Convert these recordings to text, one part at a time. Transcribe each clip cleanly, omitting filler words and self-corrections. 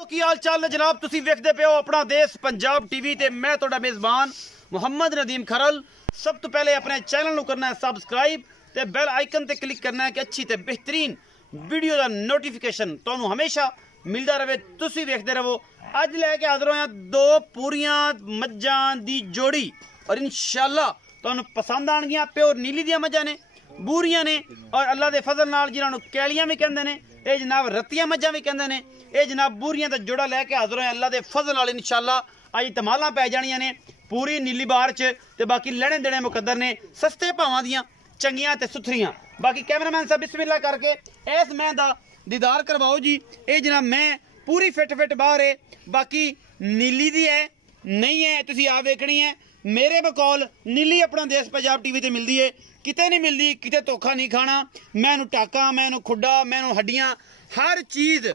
की हाल चाल है जनाब, तुसी वेखदे पे हो अपना देश पंजाब टीवी ते मैं तुहाडा मेज़बान मुहम्मद नदीम खरल। सब तो पहले अपने चैनल नू करना है सबसक्राइब ते बेल आइकन ते क्लिक करना है कि अच्छी ते बेहतरीन वीडियो का नोटिफिकेशन तुहानू हमेशा मिलता रहे, तुसी वेखदे रहो। अज लैके हाजिर होया दो पूरियां मज्जां दी जोड़ी और इंशाअल्लाह तुहानू पसंद आणगियां। प्योर नीली दियां मज्जां ने, बूरियां ने और अल्लाह दे फजल नाल जिन्हां नू कैलियां भी कहंदे ने, ये जनाब रत्तियां मज्जां भी कहंदे ने। ये जनाब बूरियां दा जोड़ा लैके हाजिर होया अल्लाह दे फजल नाल इंशाअल्लाह। अज तमालां पै जानियां ने पूरी नीली बार च ते बाकी लैणे देने मुकद्दर ने, सस्ते भावां दियां चंगियां ते सुथरियां। बाकी कैमरामैन साहब बिस्मिल्लाह करके इस मैं दा दीदार करवाओ जी। ये जनाब मैं पूरी फिट बाहर है, बाकी नीली दी है नहीं है, तुसी आप वेखनी है। मेरे बकौल नीली अपना देश पंजाब टीवी ते मिलदी है, किते नहीं मिलदी, किते धोखा नहीं खाना। मैनू टाका, मैनू खुड्डा, मैनू हड्डियां, हर चीज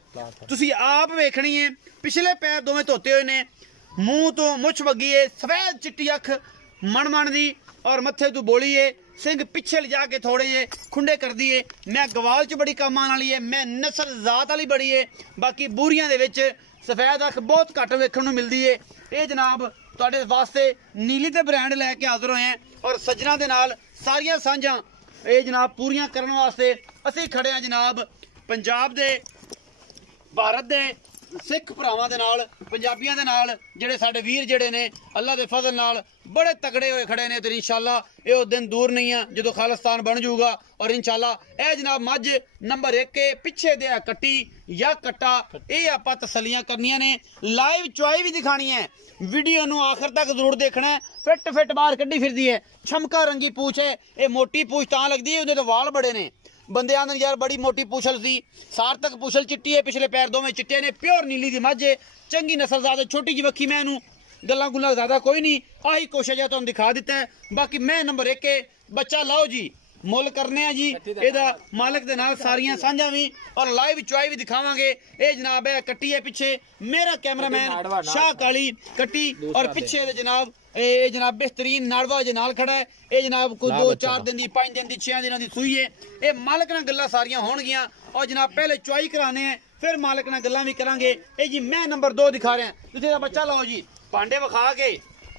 तुसी आप वेखनी है। पिछले पैर दोवें धोते हुए ने, मुंह तो मुछ वगी है, सफेद चिट्टी अख मन दी और मत्थे तू बोली है, सिंह पिछे लिजा के थोड़े जे खुंडे कर दिए। मैं गवाल च बड़ी कम आने वाली है, मैं नस्ल जात वाली बड़ी है। बाकी बूरियां दे विच सफेद अख बहुत घट वेखण नू मिलदी है। ये जनाब तुहाडे वास्ते नीली ते ब्रांड लैके हाजिर होए हैं और सज्जनां दे नाल सारियां सांझां ये जनाब पूरियां करने वास्ते असीं खड़े हैं जनाब पंजाब दे, भारत दे सिख भरावां दे नाल, पंजाबियां दे नाल, जेड़े साडे वीर जेड़े ने अल्लाह दे फजल नाल बड़े तगड़े होए खड़े ने। ते इंशाअल्लाह ये दिन दूर नहीं है जो खालिस्तान बन जाऊगा। और इंशाअल्लाह ए जनाब मझ नंबर 1 के पिछे दे कट्टी या कट्टा, ये आपां तसल्लियां करनियां ने, लाइव चुआई भी दिखानी है। वीडियो नू आखिर तक जरूर देखना है। फिट बाहर कड्डी फिरदी है, छमका रंगी पूछ है, ये मोटी पूछ तां लगदी है उहदे ते वाल बड़े ने। बंदे आंदे यार बड़ी मोटी पूछल सी, सार तक पूछल चिट्टी है, पिछले पैर दोवें चिट्टे ने, प्योर नीली दी मझ है, चंगी नस्ल ज़्यादा छोटी जी वक्खी। मैनू गल्लां गुल्लां ज़्यादा कोई नहीं, आही कोशिश है तुहानू दिखा दिता है। बाकी मैं नंबर 1 के बच्चा लाओ जी, मुल करने जी एदा मालिक दे नाल सारियां सांझां भी और लाइव चुआई भी दिखावांगे। ये जनाब है कट्टी है पिछे, मेरा कैमरामैन शाह काली कट्टी और पिछे दे जनाब ये जनाब बेहतरीन नाड़वा जे नाल खड़ा है। ये जनाब कोई 2-4 दिन दी, 5 दिन दी, 6 दिनों दी सूई है। ये मालिक नाल गल्लां सारियां होणगियां और जनाब पहले चुआई कराने हैं, फिर मालिक नाल गल्लां भी करांगे। ये जी मैं नंबर 2 दिखा रहा हूं, तुसीं दा बच्चा लाओ जी, भांडे विखा के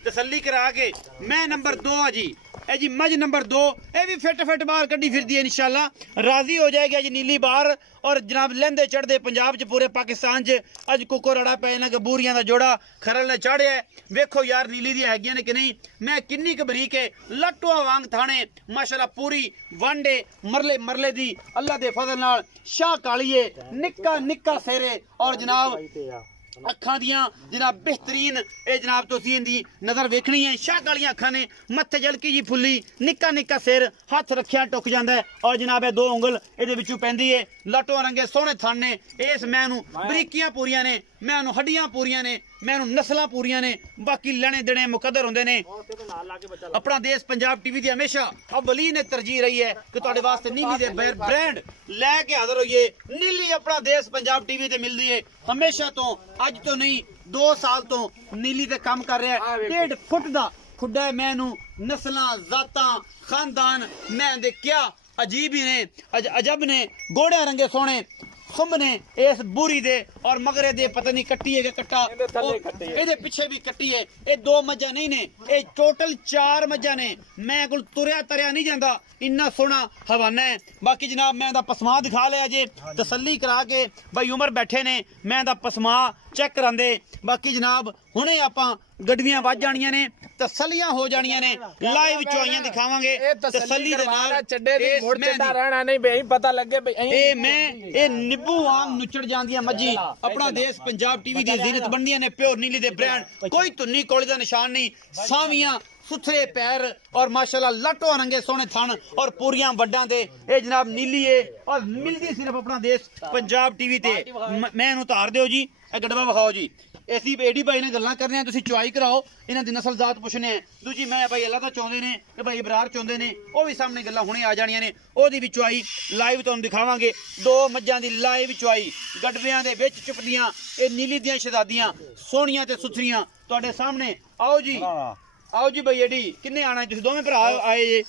तसल्ली करा के मैं नंबर 2 आ जी। ए जी मझ नंबर 2, ये भी फिट बाहर कड्डी फिरदी है, इंशाअल्लाह राजी हो जाएगी अज नीली बार। और जनाब लहंदे चढ़दे पंजाब च पूरे पाकिस्तान च अज कुकर अड़ा पे ना कि बूरियां दा जोड़ा खरल ने चाढ़िया है। वेखो यार नीली दी हैगियां ने कि नहीं, मैं किन्नी क बरीक है, लट्टुआ वांग थाने माशाल्लाह पूरी वांडे मरले दी अल्लाह दे फजल नाल। शाह काली है, निक्का सेरे और जनाब अखां दियां जनाब बेहतरीन। ये जनाब तुसीं इंदी नजर वेखनी है, शाह कालियां अखां ने, मत्थे जलकी जी फुल्ली, निक्का सिर, हथ रखिया टुक जांदा है और जनाब दो उंगल इहदे विचों पैंदी है। लाटो रंगे सोहने थन ने, इस मैनू बरीकियां पूरियां ने, मैनू हड्डियां पूरियां ने, मैनू नस्लां पूरियां ने। बाकी लैणे देने मुकद्दर होंदे ने। अपना देश पंजाब टीवी दी हमेशा अव्वली ने तरजीह रही है कि तुहाडे वास्ते नीली दे ब्रांड लैके हाजिर होइए। नीली अपना देश पंजाब टीवी ते मिलदी है हमेशा तो, अज तो नहीं 2 साल तो नीली ते काम कर रहा है। 1.5 फुट दा खुड्डा है, मैनू नस्लां जातां खानदान मैं दे क्या अजीब ही ने, अजब ने, गोड़े रंगे सोने खुंब ने इस बूरी दे और मगरे दे पता नहीं कट्टी है कि कट्टा, ये पिछे भी कट्टी है। ये 2 मज्जां नहीं ने, ये टोटल 4 मज्जां ने। मैं कोल तुरया तरया नहीं जाता, इन्ना सोहना हवाना है। बाकी जनाब मैं दा पसमा दिखा लिया जे, तसल्ली करा के भाई उमर बैठे ने, मैं दा पसमा चेक करांदे। बाकी जनाब हुणे आपां गड्डियां वज जानियां ने, तसल्लियां हो जानियां ने, लाइव चुआइयां दिखावांगे तसल्ली दे नाल। रहना नहीं भाई पता लगे मैं निब्बू वांग नुचड़ जांदियां मज्जी अपना देश पंजाब टीवी दी जीनत बनदियां ने। प्योर नीली दे ब्रांड, कोई धुन्नी कोली दा निशान नहीं, सावियां सुथरे पैर और माशाल्लाह लाटो रंगे सोने थन और पूरियां वड्डां दे। ये जनाब नीली है और मिलदी सिर्फ अपना देश पंजाब टीवी ते। मैं उतार दिओ जी, ए गड़बा विखाओ जी। ऐसी एडी भाई ने गल्लां करने, तुसीं चुआई कराओ, इन्हां दी नस्ल जात पुछने। दूजी मैं भाई अल्लाह दा चाहुंदे ने कि भाई इबरार चाहुंदे ने, वो भी सामने गल्लां हुणे आ जानियां ने, ओदी भी चुआई लाइव तुहानूं दिखावांगे। 2 मज्जां दी लाइव चुआई गडबियां दे विच चुपदियां, ये नीली दियां शहजादियां सोहणियां ते सुथरियां तुहाडे सामने। आओ जी भाई एडी किन्ने आना, तुसीं दोवें भरा आए जे?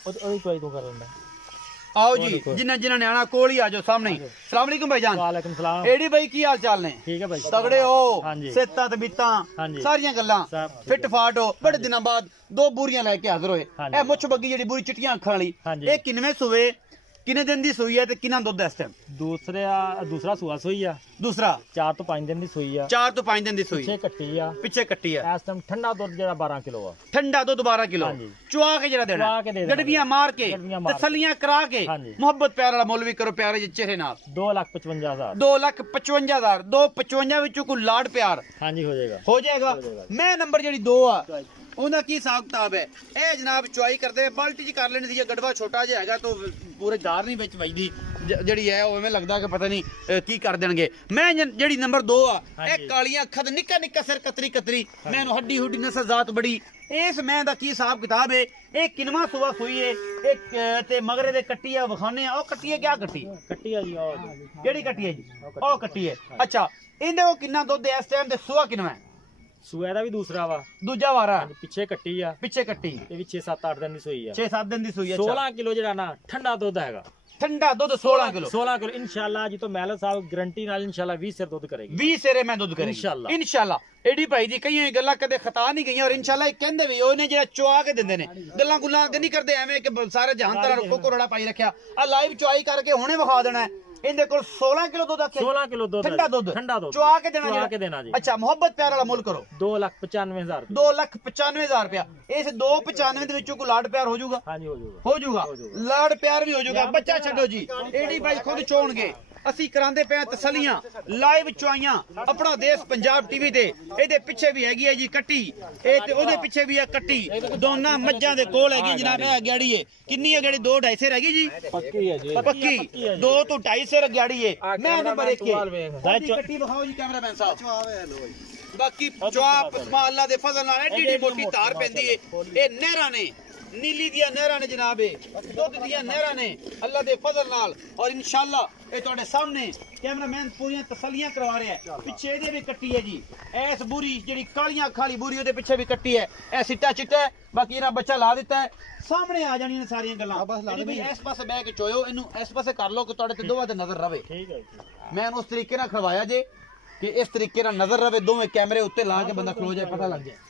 आओ जी जिन्हें जिन्हें ने आना कोल ही आ जाओ सामने ही। सलाम अलैकुम भाईजान। वालेकुम सलाम। एडी भाई की हाल चाल ने? ठीक है भाई। तगड़े हो? हाँ जी। सेता ते बीता सारियां गल्लां फिट फाट हो? बड़े दिनों बाद दो बूरियां लेके हाजिर होए। ए मुछ बग्गी जेडी बूरी चिट्टियां अखां वाली ए किनवे सुवे किने दिन दी सूई है ते किना दुध है इस टाइम? दूसरा सूआ सूई है। दूसरा 4 ਤੋਂ 5 दिन दी सूई है। 4 ਤੋਂ 5 दिन दी सूई पीछे कट्टी है। पिछे कट्टी है। इस टाइम ठंडा दुध जेड़ा 12 किलो है। ठंडा दुध 12 किलो चुआ के जेड़ा देना गड़बियां मार के तसल्लियां करा के मोहब्बत प्यार वाला मुल भी करो प्यारे जे चेहरे नाल। 2,55,000 2,55,000 2,55 विचों कोई लाड प्यार हाँ जी हो जाएगा। मैं नंबर जेडी 2 आ ਉਹਦਾ ਕੀ ਹਿਸਾਬ ਕਿਤਾਬ ਹੈ? ਇਹ ਜਨਾਬ ਚੁਆਈ ਕਰਦੇ ਬਾਲਟੀ ਚ ਕਰ ਲੈਣੀ ਸੀ। ਗੜਵਾ ਛੋਟਾ ਜਿਹਾ ਹੈਗਾ ਤਾਂ ਪੂਰੇ ਦਾਰ ਨਹੀਂ ਵਿੱਚ ਵੱਜਦੀ ਜਿਹੜੀ ਹੈ ਉਹ ਐਵੇਂ ਲੱਗਦਾ ਕਿ ਪਤਾ ਨਹੀਂ ਕੀ ਕਰ ਦੇਣਗੇ। ਮੈਂ ਜਿਹੜੀ ਨੰਬਰ 2 ਆ ਇਹ ਕਾਲੀਆਂ ਅੱਖਾਂ ਤੇ ਨਿੱਕਾ ਨਿੱਕਾ ਸਿਰ ਕਤਰੀ ਮੈਨੂੰ ਹੱਡੀ ਹੁੱਡੀ ਨਸਲ ਜ਼ਾਤ ਬੜੀ। ਇਸ ਮੈਂ ਦਾ ਕੀ ਹਿਸਾਬ ਕਿਤਾਬ ਹੈ? ਇਹ ਕਿਨਵਾ ਸੁਆ ਸੂਈ ਹੈ ਇੱਕ ਤੇ ਮਗਰੇ ਦੇ ਕੱਟੀ ਆ ਵਿਖਾਣੇ ਆ। ਉਹ ਕੱਟੀ ਹੈ ਕਿਆ ਕੱਟੀ ਹੈ ਜੀ? ਕਿਹੜੀ ਕੱਟੀ ਹੈ ਜੀ? ਉਹ ਕੱਟੀ ਹੈ। ਅੱਛਾ ਇਹਦੇ ਕੋ ਕਿੰਨਾ ਦੁੱਧ ਹੈ ਇਸ ਟਾਈਮ ਤੇ? ਸੁਆ ਕਿਨਵਾ ਹੈ? सूआ दा भी दूसरा वा। दूजा वारा पिछे कट्टी आ। पिछे कट्टी ये भी 6-7-8 दिन दी सूई है। 6-7 दिन दी सूई है। 16 किलो जेड़ा ना ठंडा दूध हैगा। ठंडा दूध 16 किलो इंशाल्लाह जी तो मैलर साहब गारंटी नाल इंशाल्लाह 20 सेर दूध करेगी। 20 सेरे मैं दूध करेगी इंशाल्लाह। एडी भाई जी कई गल्लां कदे खता नहीं गईयां और इंशाल्लाह कहंदे भी ओने जेड़ा चुआ के दिंदे ने गल्लां गुल्लां नहीं करदे एवें कि सारे जहान तरह कोको रड़ा पाई रखया। आ लाइव चुआई करके हुणे विखा देना है। इनदे कोल 16 किलो दूध आखे। 16 किलो दूध ठंडा दूध चुआ के देना जी। अच्छा मोहब्बत प्यार वाला मुल करो 2,95,000 2,95,000 रुपया। इस 2,95 ਦੇ ਵਿੱਚੋਂ ਕੋ ਲਾਡ ਪਿਆਰ ਹੋ ਜਾਊਗਾ? ਹਾਂਜੀ ਹੋ ਜਾਊਗਾ ਲਾਡ ਪਿਆਰ ਵੀ ਹੋ ਜਾਊਗਾ। ਬੱਚਾ ਛੱਡੋ ਜੀ ਏਡੀ ਭਾਈ ਖੁਦ ਚੋਣਗੇ। ਅਸੀਂ ਕਰਾਂਦੇ ਪਏ ਤਸੱਲੀਆਂ ਲਾਈਵ ਚੁਆਈਆਂ ਆਪਣਾ ਦੇਸ਼ ਪੰਜਾਬ ਟੀਵੀ ਤੇ। ਇਹਦੇ ਪਿੱਛੇ ਵੀ ਹੈਗੀ ਹੈ ਜੀ ਕੱਟੀ ਇਹ ਤੇ ਉਹਦੇ ਪਿੱਛੇ ਵੀ ਹੈ ਕੱਟੀ। ਦੋਨਾਂ ਮੱਝਾਂ ਦੇ ਕੋਲ ਹੈਗੀ ਜਨਾਬ। ਇਹ ਗਿਆੜੀ ਹੈ ਕਿੰਨੀ ਹੈ ਗਿਆੜੀ? 2-2.5 ਸਿਰ ਹੈਗੀ ਜੀ। ਪੱਕੀ ਹੈ ਜੀ ਪੱਕੀ 2 ਤੋਂ 2.5 ਸਿਰ ਗਿਆੜੀ ਹੈ। ਮੈਂ ਨੰਬਰ 1 ਕੱਟੀ ਵਿਖਾਓ ਜੀ ਕੈਮਰਾਮੈਨ ਸਾਹਿਬ। ਬਾਕੀ ਜਵਾਬ ਅੱਲਾਹ ਦੇ ਫਜ਼ਲ ਨਾਲ ਐਡੀ ਮੋਟੀ ਧਾਰ ਪੈਂਦੀ ਹੈ। ਇਹ ਨਹਿਰਾਂ ਨੇ नीली दिया नहरा ने जनाब दुध दिया नहरा ने अल्लाह दे फजल नाल। और इंशाल्लाह ये तुहाडे सामने कैमरामैन पूरी तसल्लियां करवा रहा है। पिछे एदी भी कट्टी है जी। ऐस बुरी जेडी कालियां खाली बुरी ओदे पिछे भी कट्टी है। ए सिट्टा चिट्टा है बाकी इना बच्चा ला दिता है। सामने आ जानी ने सारियां गल्लां। भाई इस पासे बैठ के चोयो इनु इस पासे कर लो कि तुहाडे ते दोवां ते नजर रवे। ठीक है मैं उस तरीके नाल खड़वाया जे कि इस तरीके नाल नजर रवे। दोवें कैमरे उत्ते ला के बंदा खलो जाए पता लग जाए।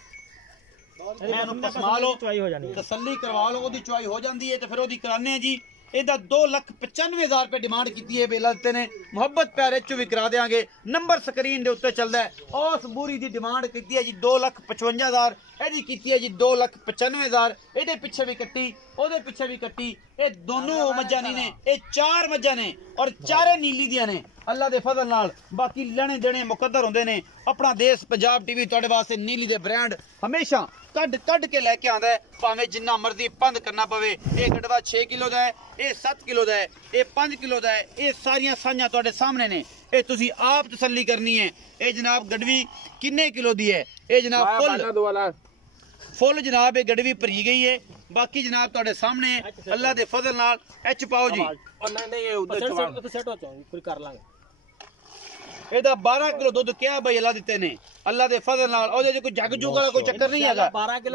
तसल्ली करवा लो ओदी चुआई हो जाती है तो फिर ओदी कराने जी। ਇਹਦਾ 2,95,000 रुपए डिमांड की है बेला दिते ने। मुहब्बत प्यारे चो भी करा देंगे। नंबर स्क्रीन दे उत्ते चलदा है। उस बूरी दी डिमांड की है जी 2,55,000। एदी कीती है जी 2,95,000। एदे पिछे भी कट्टी ओदे पिछे भी कट्टी। ये दोनों मज्जां नहीं ने ये 4 मज्जां ने और चारे नीली दियां ने अल्लाह दे फजल नाल। बाकी लेने देने मुकद्दर होंदे ने। अपना देश पंजाब टीवी तुहाडे वास्ते नीली दे ब्रांड हमेशा कड के लैके आंदा है। भावें जिन्ना मर्जी बंद करना पवे। ये गड़वा 6 किलो दा है ये 7 किलो दा है ये 5 किलो दा है। ये सारियां सांझां तुहाडे सामने ने। ये तुसी आप तसल्ली करनी है। ये जनाब गड़वी किन्ने किलो दी है? ये जनाब फुल जनाब ये गड़वी भरी गई है। बाकी जनाब तुहाडे सामने अल्लाह दे फजल नाल एच पाओ जी। ਇਹਦਾ 12 ਕਿਲੋ ਦੁੱਧ ਕਿਹਾ ਬਈ ਅੱਲਾ ਦਿੱਤੇ ਨੇ ਅੱਲਾ ਦੇ ਫਜ਼ਲ ਨਾਲ। ਉਹਦੇ ਚ ਕੋਈ ਜੱਗ ਜੁਗ ਵਾਲਾ ਕੋਈ ਚੱਕਰ ਨਹੀਂ ਹੈਗਾ।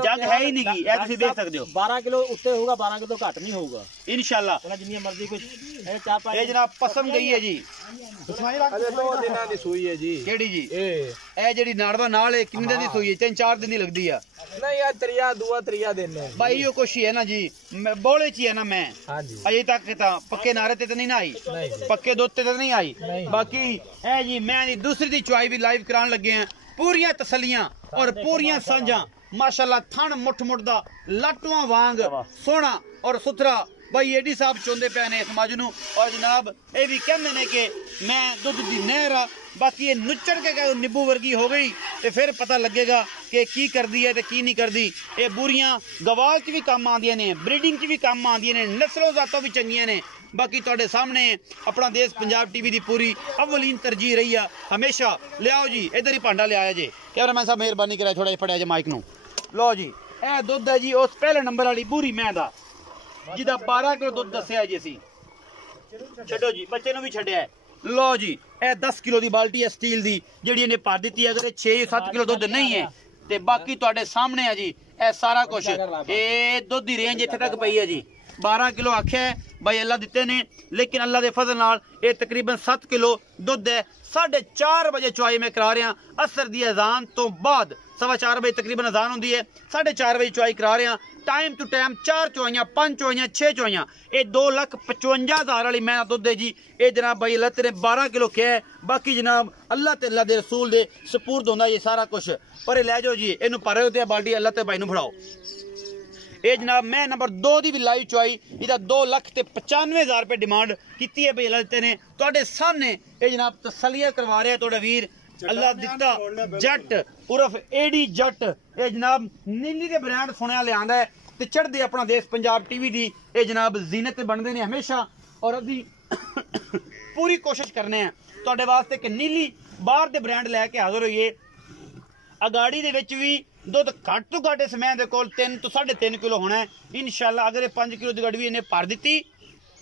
ਜੱਗ ਹੈ ਹੀ ਨਹੀਂਗੀ। ਇਹ ਤੁਸੀਂ ਦੇਖ ਸਕਦੇ ਹੋ 12 ਕਿਲੋ ਉੱਤੇ ਹੋਊਗਾ 12 ਕਿਲੋ ਘੱਟ ਨਹੀਂ ਹੋਊਗਾ ਇਨਸ਼ਾਅੱਲਾ। ਜਿੰਨੀ ਮਰਜ਼ੀ ਕੁਝ ਇਹ ਜਨਾਬ ਪਸੰਦ ਗਈ ਹੈ ਜੀ। ਅਜੇ 2 ਦਿਨਾਂ ਦੀ ਸੂਈ ਹੈ ਜੀ। ਕਿਹੜੀ ਜੀ? ਇਹ ਜਿਹੜੀ ਨਾੜਵਾ ਨਾਲ ਹੈ ਕਿੰਨੇ ਦਿਨ ਦੀ ਸੂਈ ਹੈ? 3-4 ਦਿਨ ਦੀ ਲੱਗਦੀ ਆ। नहीं यार तरिया दिन है भाई यो कुछ ही है ना जी। बोले ची है ना मैं अजे तक पक्के नारे ते नहीं ना आई पक्के दुध ते नहीं आई। बाकी है जी मैं दूसरी दी चुआई भी लाइव कराने लगे हैं। पूरियां तसलियां और पूरियां सांझां माशाल्लाह थन मुठ मुठ दा लाटुआं वांग सोहना और सुथरा। भाई एडी साहब चोंदे पे ने इस मज नूं। और जनाब ये भी कहंदे ने कि मैं दुध दी नहर आ। बाकी ये नुचड़ के नींबू वर्गी हो गई तो फिर पता लगेगा कि की करदी है ते की नहीं करदी। ये बुरियां गवाल च भी काम आंदियां ने ब्रीडिंग च भी काम आंदियां ने नस्लों जातों भी चंगियां ने। बाकी तुहाडे सामने अपना देश पंजाब टीवी दी पूरी अव्वलीन तरजीह रही है हमेशा। लियाओ जी इधर ही भांडा लिया जे। कैमरामैन साहब मेहरबानी कराए थोड़ा जिहा फड़िया जे माइक नूं। लो जी ए दुध है जी उस पहले नंबर वाली बूरी मैं दा जिदा 12 किलो दुध दस्सिया जी। असीं छड्डो जी बच्चे नूं भी छड्डिया। लो जी ए 10 किलो दी बाल्टी है स्टील दी जिहड़ी इहने भर दित्ती। अगर 6-7 किलो दुध नहीं है ते बाकी तुहाडे सामने है जी ए सारा कुछ। ए दुध दी रेंज इत्थे तक पई है जी। 12 किलो आख्या है भाई अल्लाह दिते ने, लेकिन अल्लाह के फजल नाल ये तकरीबन 7 किलो दुध है। 4:30 बजे चुआई मैं करा रहा, असर की अजान तो बाद 4:15 बजे तकरीबन अजान होंगी है, 4:30 बजे चुआई करा रहा। टाइम टू टाइम 4 चुआइयां, 5 चुआइयां, 6 चुआइयां। ये 2,55,000 वाली मैं दुध है जी। ये जनाब भाई अल्लाह तेरे 12 किलो क्या है, बाकी जनाब अल्लाह ते अल्लाह दे रसूल दे सपूर्द होंदा ये सारा कुछ। पर लै जाओ जी, इनू भरे होते बाल्टी अल्लाह ते भाई नू फड़ाओ। ये जनाब मैं नंबर 2 की भी लाइव चुआई, इहदा 2,95,000 रुपये डिमांड की है भाई अल्लाह ते ने। तुहाडे सामने ये जनाब तसलिया करवा रहा है तुहाडा वीर अल्लाह दिता जट उर्फ एडी जट। ये जनाब नीली के ब्रांड सुनिया लिया है ते चढ़ते अपना देश पंजाब टीवी की ये जनाब जीनत बनते हैं हमेशा। और अभी पूरी कोशिश करने हैं तुहाडे वास्ते कि नीली बाहर के ब्रांड लैके हाजिर होइए। अगाड़ी दे विच भी दुध घट तो घट इस मैं 3 तो 3.5 किलो होना है इंशाल्लाह। अगर ये 5 किलो की गड़वी इन्हें भर दी,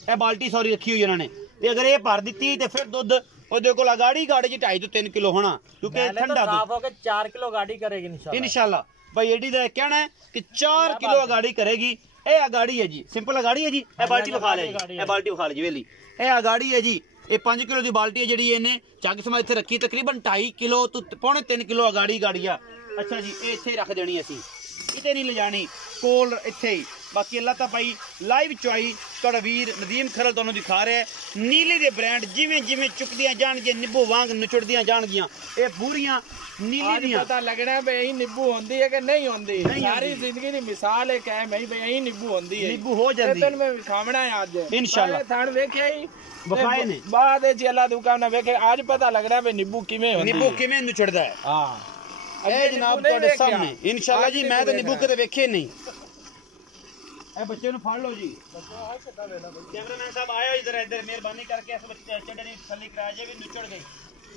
यह बाल्टी सॉरी रखी हुई इन्होंने, अगर ये भर दी तो फिर दुध ਉਹਦੇ ਕੋਲ ਗਾੜੀ 2.5 ਤੋਂ 3 ਕਿਲੋ ਹੋਣਾ, ਕਿਉਂਕਿ ਠੰਡਾ साफ होकर 4 किलो गाड़ी करेगी इंशाल्लाह। भाई एडी का कहना है कि 4 किलो अगाड़ी करेगी। ये अगाड़ी है जी, सिंपल अगाड़ी है जी। ये बाल्टी विखा ले जी, ये बाल्टी विखा ले जी वेली। ये अगाड़ी है जी, ये 5 किलो की बाल्टी है जी। इन्हें जग समा इत्थे रखी तकरीबन 2.5 किलो तो 2.5 किलो अगाड़ी गाड़िया। अच्छा जी, ये इत्थे रख देनी असी, किते नहीं ले जानी, कोल इत्थे ही। बाकी अल्लाह ता भाई लाइव चुआई तुहाडा वीर नदीम खरल तुहानू दिखा रहा है। नीले दे ब्रांड जिवें जिवें चुकदियां जाणगियां निब्बू वांग निचुड़दियां जाणगियां। ये पूरियां नीली दियां पता लगना भाई यही निब्बू होंदी है कि नहीं होंदी। सारी जिंदगी दी मिसाल है कि भाई यही निब्बू होंदी है, निब्बू हो जांदी है। मैं विखावना है आज इंशाल्लाह। थान वेख्या ही बखाए ने बाद विच अल्लाह दी हुकम ने वेखे आज पता लगना भाई निब्बू किवें होंदी, निब्बू किवें निचुड़दा है। हां ए जनाब तुहाडे सामने इंशाल्लाह जी। मैं तो निब्बू कदे वेखे नहीं। ए बच्चे नु फाड़ लो जी, कैमरामैन साहब आयो इधर, इधर मेहरबानी करके इस बच्चे चढ़े नहीं थल्ली करा जे भी निचड़ गई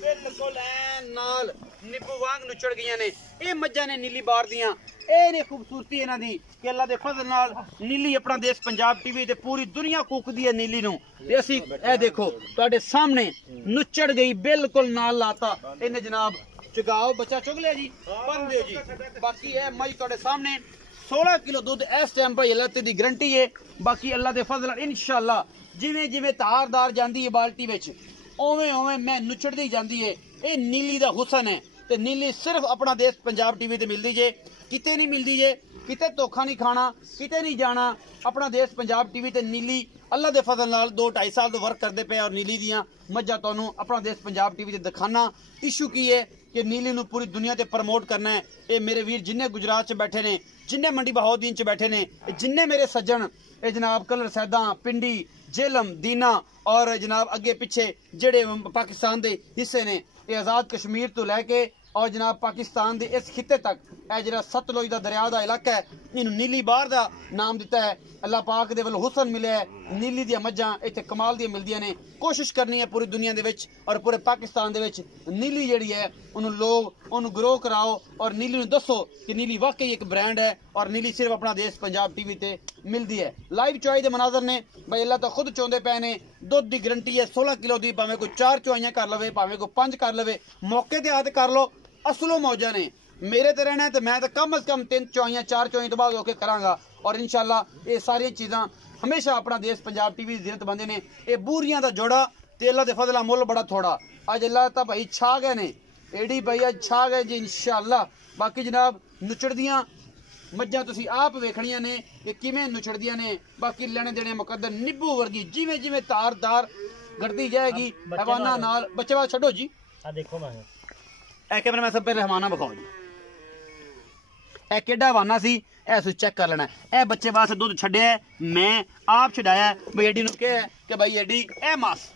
बिल्कुल ऐन नाल निब्बू वांग निचड़ गईयां ने। ये मज्जां ने नीली बार दियां, ए ने खूबसूरती इन्हां दी कि अल्लाह दे फजल नाल नीली अपना देश पंजाब टीवी ते पूरी दुनिया कूकदी है नीली नु। ते असी ए देखो तुहाडे सामने निचड़ गई बिल्कुल नाल लाता इन्हें जनाब। चुगाओ बच्चा चुग लिया जी, बन दियो जी। बाकी है मई तुहाडे सामने 16 किलो दुध इस टाइम भाई अल्लाह दी गारंटी है। बाकी अल्लाह दे फजल इंशाल्लाह जिवें जिवें धारदार जांदी है बाल्टी विच उवें उवें मैं नुचड़दी जांदी है। ये नीली दा हुसन है ते नीली सिर्फ अपना देश पंजाब टीवी ते मिलदी जे, किते नहीं मिलदी जे, किते धोखा नहीं खाना, किते नहीं जाना। अपना देश पंजाब टीवी ते नीली अल्लाह दे फजल नाल 2-2.5 साल तो वर्क करते पे और नीली दियां मज्जां तुहानू अपना देश पंजाब टीवी ते दिखाना। इशू की है कि नीली नू पूरी दुनिया ते प्रमोट करना है। ये मेरे वीर जिन्ने गुजरात च बैठे ने, जिन्ने मंडी बहाउद्दीन च बैठे ने, जिन्ने मेरे सज्जन ये जनाब कलर सैदा पिंडी जेलम दीना और जनाब अगे पिछे जेड़े पाकिस्तान के हिस्से ने, ये आज़ाद कश्मीर तो लैके और जनाब पाकिस्तान के इस खिते तक ए जरा सतलुज का दरिया का इलाका है, इन नीली बार का नाम दिता है। अल्लाह पाक दे वल्लों हुसन मिले है। नीली दियां मज्जां इत्थे कमाल दियां मिलदियां ने। कोशिश करनी है पूरी दुनिया दे विच और पूरे पाकिस्तान दे विच नीली जेहड़ी है उन्होंने लोग उन्होंने ग्रो कराओ और नीली नूं दसो कि नीली वाकई एक ब्रांड है और नीली सिर्फ अपना देश पंजाब टीवी ते मिलती है। लाइव चुआई दे मनाजर ने भाई अल्लाह तो खुद चाहुंदे पे ने। दुध की गारंटी है 16 किलो दी, भावें कोई 4 चुआइयां कर लवे, भावें कोई 5 कर लवे, मौके ते आते कर लो। असलों मौजा ने मेरे ते रहना है तो मैं तो कम अज कम 3 चुआइयां 4 चुआइयां तो बाद होके करांगा। और इंशाल्लाह ये सारी चीज़ां हमेशा अपना देश पंजाब टीवी की जिरत बंदे ने। ये बूरियां दा जोड़ा ते अल्लाह दे फजल मुल बड़ा थोड़ा अज अल्लाह तो भाई छा गए ने, एडी भाई अज छा गए जी इंशाल्लाह। बाकी जनाब नुचड़दियां मज्जां तुसीं आप वेखणियां ने कि किवें नुचड़दियां ने। बाकी लेने देने मुकद्दर निब्बू वर्गी जिवें जिवें तारदार गढ़दी जाएगी हवाना नाल। बच्चे बात छड्डो जी, देखो मैं ए कैमरा मैं सब पहले हवाना बखाओ जी। ए केड़ा हवाना सी ए तुसीं चेक कर लेना। ए बच्चे वास्ते दुध छड्डिया है, मैं आप छडाया भाई एडी नूं कहा कि भाई एडी ए मास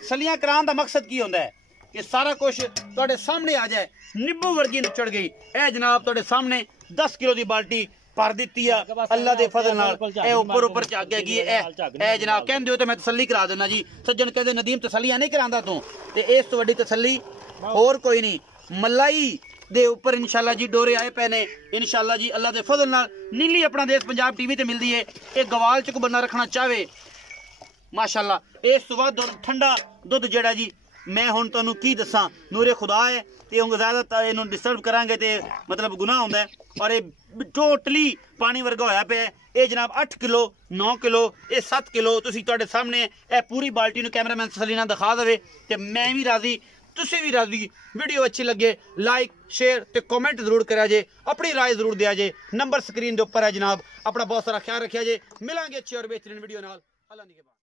सलियां कराने का मकसद की होंदा है कि सारा कुछ तुहाडे सामने आ जाए। निब्बू वर्गी नुचड़ गई ए जनाब तुहाडे सामने 10 किलो की बाल्टी भर दी है अल्लाह के फजल नाल। ए ऊपर ऊपर झाग गई ए जनाब कहंदे हो तो मैं तसल्ली करा देना जी। सज्जन कहते नदीम तसल्लियां नहीं करांदा तू, ते इस तो वड्डी तसल्ली होर कोई नहीं। मलाई दे ऊपर इंशाल्लाह जी डोरे आए पे ने इंशाल्लाह जी अल्लाह के फजल नाल। नीली अपना देश पंजाब टीवी ते मिलती है। ये गवाल च को बंदा रखना चाहे माशाल्लाह इस तो बाद ठंडा दुध जेड़ा जी मैं हुण तुहानूं की दसां, नूरे खुदा है ते हुण ज़्यादा इहनूं डिस्टर्ब करांगे ते मतलब गुनाह हुंदा है। और ये टोटली पानी वर्गा होया पिया है। ये जनाब 8 किलो 9 किलो ये 7 किलो तुसीं तुहाडे सामने ये पूरी बाल्टी नूं कैमरामैन सलीना दिखा देवे ते मैं भी राजी, तुसीं भी राजी। वीडियो अच्छी लगे लाइक शेयर ते कमेंट जरूर करा जे, अपनी राय जरूर दिया जे। नंबर स्क्रीन के उपर है जनाब। अपना बहुत सारा ख्याल रखिया जे। मिलांगे अच्छी और बेहतरीन वीडियो नाल। अल्लाह निगहबान।